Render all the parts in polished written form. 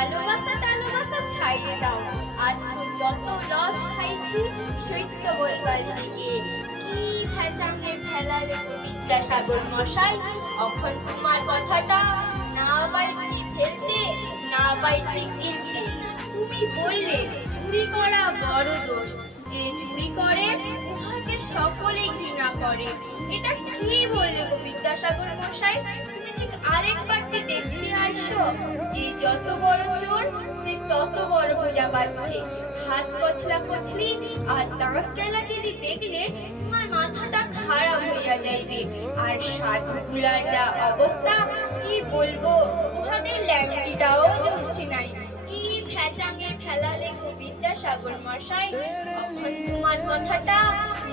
ভালোবাসা টালোবাসা ছাইড়ে দাও। আজ তো যত লস খাইছি সত্য বলবার দিকে। কি ভেচাঙে ফেলালে গো বিদ্যাসাগর মশাই, এখন তোমার কথাটা না পাইছি ফেলতে, না পাইছি কিনতে। তুমি বললে চুরি করা বড় দোষ, যে চুরি করে উহাকে সকলে ঘৃণা করে। এটা কি বললে গো বিদ্যাসাগর মশাই? তুমি ঠিক আরেকবারটি দেখতে আইসো যে যত বড় চোর সে তত বড় বোঝা পাচ্ছে। হাত কচলা কচলি আর দাঁত কেলাকেলি দেখলে তোমার মাথাটা খারাপ হইয়া যাইবে। আর সাধুগুলার যা অবস্থা কি বলবো, ওখানে ল্যাংটিটাও ধরছে নাই। কি ভেচাঙে ফেলালে গো বিদ্যাসাগর মশাই, এখন তোমার কথাটা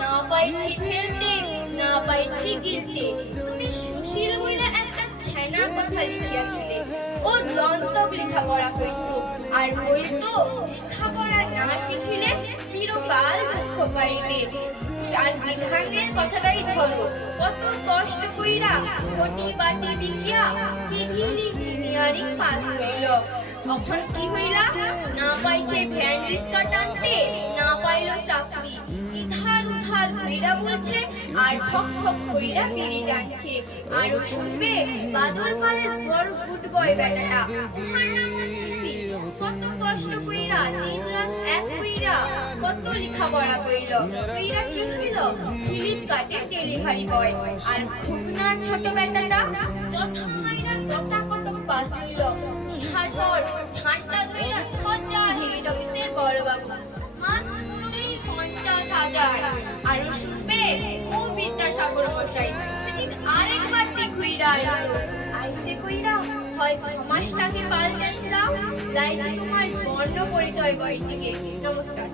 না পাইছি ফেলতে, না পাইছি গিলতে। তুমি সুশীল বলে একটা ছেনার কথা লিখিয়াছিলে, ও দন্তক লেখাপড়া হইত, আর হইতো লেখাপড়া না শিখিলে চিরকাল দুঃখ পাইবে। আর বিধানের কথাটাই ধরো, কত কষ্ট কইরা কোটি বাটি বিকিয়া সিভিল ইঞ্জিনিয়ারিং পাস হইল। এখন কি হইলা? না পাইছে ভ্যান রিক্সা টানতে, না পাইল চাকরি। ইধার উধার কইরা বলছে আর ঠক ঠক কইরা বেরিয়ে যাচ্ছে। আরো শুনবে বাদল পালের বড় গুড বয় বেটাটা, উহার নাম সিসি। কত কষ্ট কইরা দিন রাত এক কইরা কত লেখাপড়া কইল। কইরা কি হইল? ফ্লিপকার্টে ডেলিভারি বয়। আর খুলনার ছোট বেটাটা যথা মাইরা তথা কত পাস হইল। ইহার পর ঝাঁটা ধইরা সজ্জা হেড অফিসের বড় বাবু, মাত্রই 50,000। আরো শুনবে ও বিদ্যাসাগর মশাই, ঠিক আরেকবার ঘুইরা আইলো। আইসে কইরা হয় সমাজটাকে পাল্টে দাও, লাইতে তোমার বর্ণ পরিচয় বইটিকে। নমস্কার।